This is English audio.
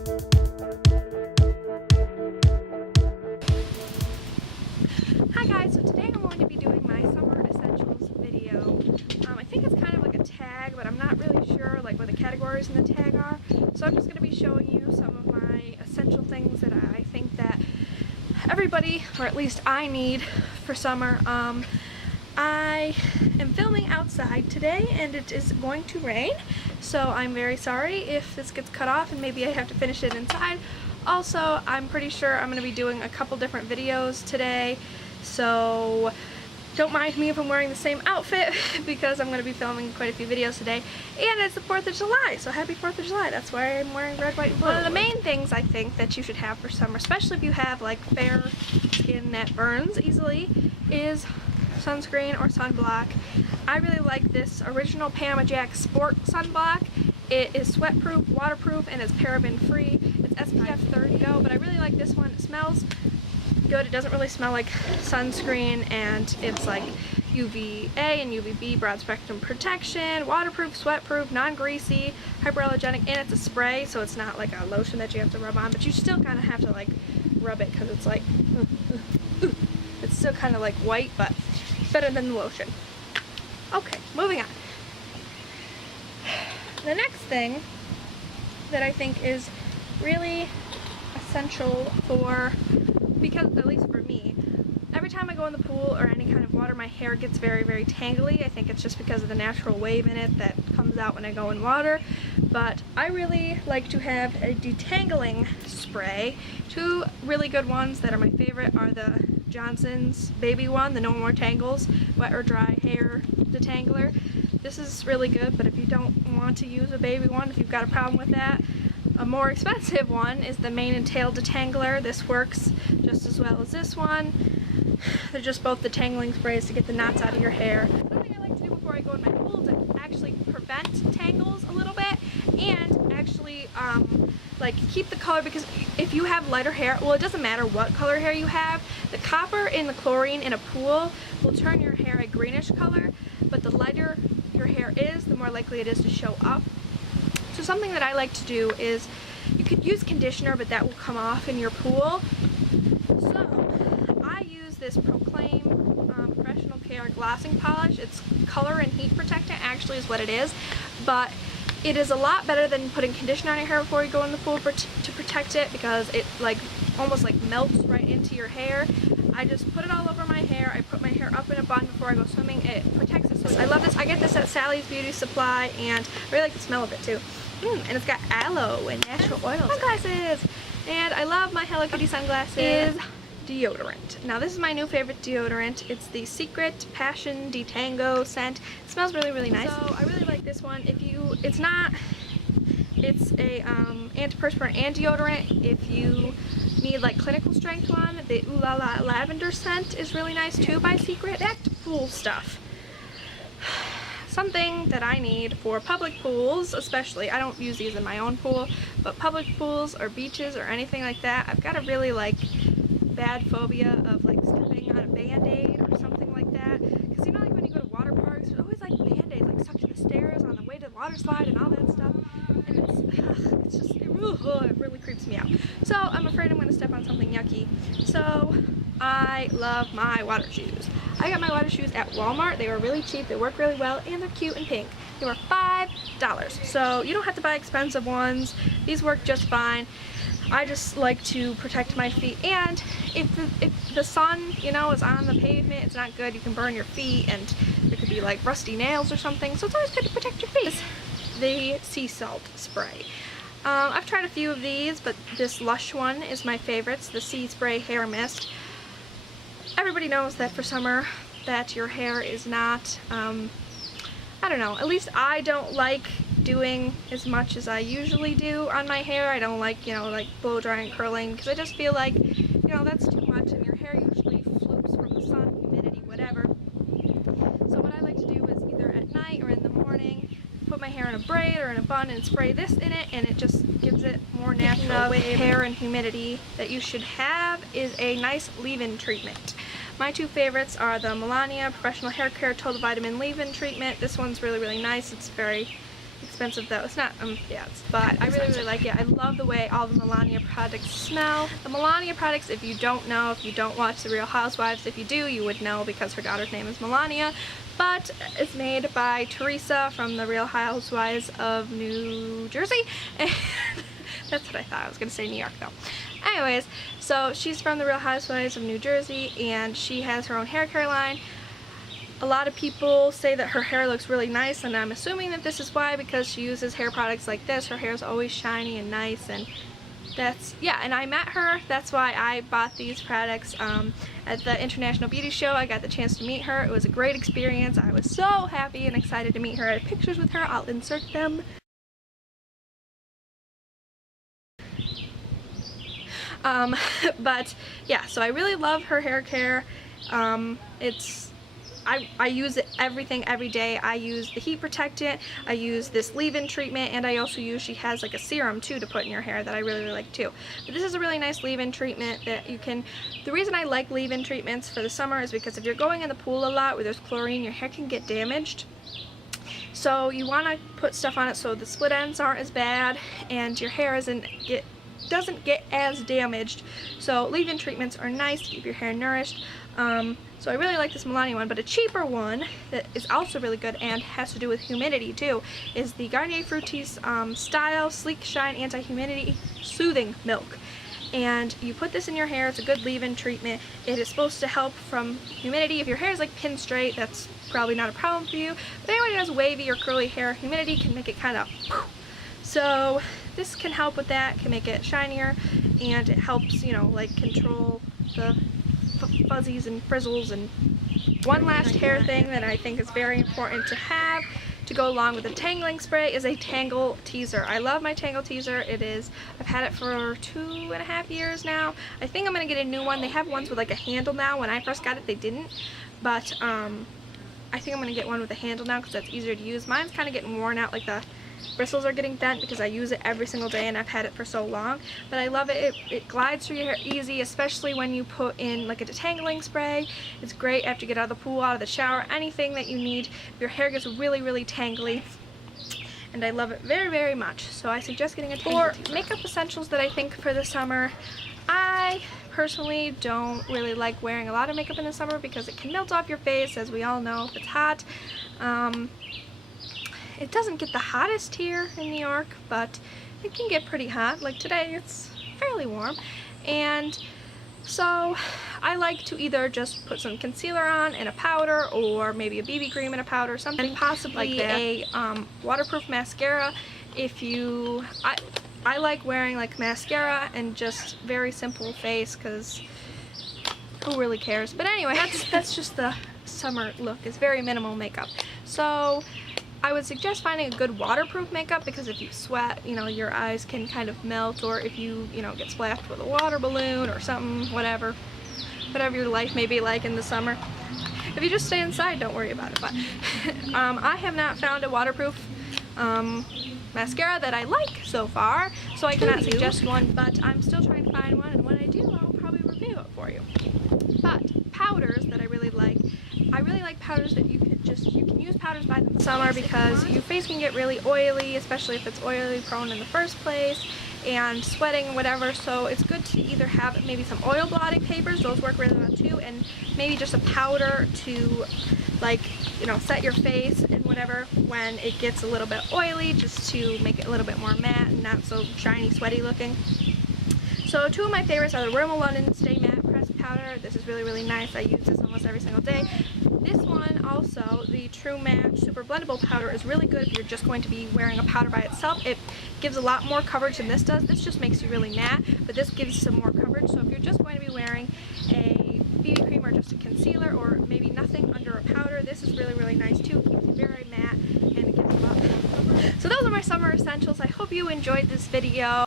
Hi guys, so today I'm going to be doing my summer essentials video. I think it's kind of like a tag, but I'm not really sure like what the categories in the tag are. So I'm just going to be showing you some of my essential things that I think that everybody, or at least I need for summer. I am filming outside today and it is going to rain, so I'm very sorry if this gets cut off and maybe I have to finish it inside. Also, I'm pretty sure I'm going to be doing a couple different videos today, so don't mind me if I'm wearing the same outfit because I'm going to be filming quite a few videos today. And it's the 4th of July, so happy 4th of July. That's why I'm wearing red, white, and blue. One of the main things I think that you should have for summer, especially if you have like fair skin that burns easily, is sunscreen or sunblock. I really like this original Pama Jack Sport sunblock. It is sweat-proof, waterproof, and it's paraben-free. It's SPF 30 though, but I really like this one. It smells good. It doesn't really smell like sunscreen, and it's like UVA and UVB broad spectrum protection, waterproof, sweat-proof, non-greasy, hyperallergenic, and it's a spray, so it's not like a lotion that you have to rub on, but you still kind of have to like rub it because it's like it's still kind of like white, but better than the lotion. Okay, moving on. The next thing that I think is really essential because at least for me, every time I go in the pool or any kind of water, my hair gets very, very tangly. I think it's just because of the natural wave in it that comes out when I go in water. But I really like to have a detangling spray. Two really good ones that are my favorite are the Johnson's baby one, the No More Tangles wet or dry hair detangler. This is really good, but if you don't want to use a baby one, if you've got a problem with that, a more expensive one is the mane and tail detangler. This works just as well as this one. They're just both detangling sprays to get the knots out of your hair. Something I like to do before I go in my pool to actually prevent tangles a little bit and actually like keep the color, because if you have lighter hair, well, it doesn't matter what color hair you have, the copper in the chlorine in a pool will turn your hair a greenish color, but the lighter your hair is, the more likely it is to show up. So something that I like to do is, you could use conditioner, but that will come off in your pool. So I use this Proclaim Professional Care Glossing Polish. It's color and heat protectant actually is what it is, but it is a lot better than putting conditioner on your hair before you go in the pool to protect it, because it like almost like melts right into your hair. I just put it all over my hair. I put my hair up in a bun before I go swimming. It protects it. So I love this. I get this at Sally's Beauty Supply, and I really like the smell of it too. And it's got aloe and natural oils. Sunglasses! And I love my Hello Kitty sunglasses. Deodorant. Now this is my new favorite deodorant. It's the Secret Passion Detango scent. It smells really, really nice. So I really like this one. It's a antiperspirant and deodorant. If you need like clinical strength one, the Ooh La La Lavender scent is really nice too by Secret. Back to pool stuff. Something that I need for public pools, especially, I don't use these in my own pool, but public pools or beaches or anything like that, I've got a really like bad phobia of like stepping on a band-aid or something like that, because you know, like when you go to water parks, there's always like band-aids like stuck to the stairs on the way to the water slide and all that stuff, and it's just, it really creeps me out. So I'm afraid I'm going to step on something yucky. So I love my water shoes. I got my water shoes at Walmart. They were really cheap, they work really well, and they're cute and pink. They were $5, so you don't have to buy expensive ones. These work just fine. I just like to protect my feet, and if the sun, you know, is on the pavement, it's not good. You can burn your feet, and there could be like rusty nails or something, so it's always good to protect your feet. The sea salt spray. I've tried a few of these, but this Lush one is my favorite. It's the Sea Spray Hair Mist. Everybody knows that for summer that your hair is not, I don't know, at least I don't like doing as much as I usually do on my hair. I don't like, you know, like blow drying, curling, because I just feel like, you know, that's too much, and your hair usually flukes from the sun, humidity, whatever. So what I like to do is either at night or in the morning, put my hair in a braid or in a bun and spray this in it, and it just gives it more natural wave. Hair and humidity that you should have is a nice leave-in treatment. My two favorites are the Melania Professional Hair Care Total Vitamin Leave-In Treatment. This one's really, really nice. It's very expensive though. It's not, yeah, but I really like it. I love the way all the Melania products smell. The Melania products, if you don't know, if you don't watch The Real Housewives, if you do, you would know because her daughter's name is Melania. But it's made by Teresa from The Real Housewives of New Jersey. And that's what I thought. I was going to say New York though. Anyways, so she's from The Real Housewives of New Jersey, and she has her own hair care line. A lot of people say that her hair looks really nice, and I'm assuming that this is why, because she uses hair products like this. Her hair is always shiny and nice, and that's, yeah, and I met her. That's why I bought these products at the International Beauty Show. I got the chance to meet her. It was a great experience. I was so happy and excited to meet her. I had pictures with her. I'll insert them. But yeah, so I really love her hair care. I use it everything every day. I use the heat protectant, I use this leave-in treatment, and I also use, she has like a serum too to put in your hair that I really like too. But this is a really nice leave-in treatment that you can, the reason I like leave-in treatments for the summer is because if you're going in the pool a lot where there's chlorine, your hair can get damaged. So you want to put stuff on it so the split ends aren't as bad and your hair doesn't get as damaged. So leave-in treatments are nice to keep your hair nourished. So I really like this Melania one, but a cheaper one that is also really good and has to do with humidity too is the Garnier Fructis Style Sleek Shine Anti-Humidity Soothing Milk. And you put this in your hair. It's a good leave-in treatment. It is supposed to help from humidity. If your hair is like pin straight, that's probably not a problem for you. But anyone who has wavy or curly hair, humidity can make it kind of so this can help with that, can make it shinier, and it helps, you know, like control the fuzzies and frizzles. And one last hair thing that I think is very important to have to go along with the tangling spray is a tangle teaser. I love my tangle teaser. I've had it for 2.5 years now. I think I'm going to get a new one. They have ones with like a handle now. When I first got it, they didn't. But I think I'm going to get one with a handle now because that's easier to use. Mine's kind of getting worn out, like the bristles are getting bent because I use it every single day and I've had it for so long. But I love it. It glides through your hair easy, especially when you put in like a detangling spray. It's great after you get out of the pool, out of the shower, anything that you need. Your hair gets really, really tangly. And I love it very, very much. So I suggest getting a tangle teaser. For makeup essentials that I think for the summer, I personally don't really like wearing a lot of makeup in the summer because it can melt off your face, as we all know, if it's hot. It doesn't get the hottest here in New York, but it can get pretty hot. Like today, it's fairly warm. And so I like to either just put some concealer on and a powder, or maybe a BB cream and a powder, something, and possibly like a waterproof mascara. I like wearing like mascara and just very simple face, because who really cares? But anyway, that's just the summer look. It's very minimal makeup. So I would suggest finding a good waterproof makeup, because if you sweat, you know, your eyes can kind of melt, or if you know, get splashed with a water balloon or something, whatever your life may be like in the summer. If you just stay inside, don't worry about it. But I have not found a waterproof mascara that I like so far, so I cannot suggest one, but I'm still trying to find one, and when I do, I'll probably review it for you. But powders that I really like powders that you can use powders by the summer, because your face can get really oily, especially if it's oily prone in the first place, and sweating and whatever. So it's good to either have maybe some oil blotting papers, those work really well too, and maybe just a powder to, like, you know, set your face and whatever when it gets a little bit oily, just to make it a little bit more matte and not so shiny, sweaty looking. So two of my favorites are the Rimmel London Stay Matte Pressed Powder. This is really, really nice. I use this almost every single day. This one also, the True Match Super Blendable Powder, is really good if you're just going to be wearing a powder by itself. It gives a lot more coverage than this does. This just makes you really matte, but this gives you some more coverage. So if you're just going to be wearing a BB cream or just a concealer, or maybe nothing under a powder, this is really, really nice too. It keeps you very matte and it gives a lot more coverage. So those are my summer essentials. I hope you enjoyed this video.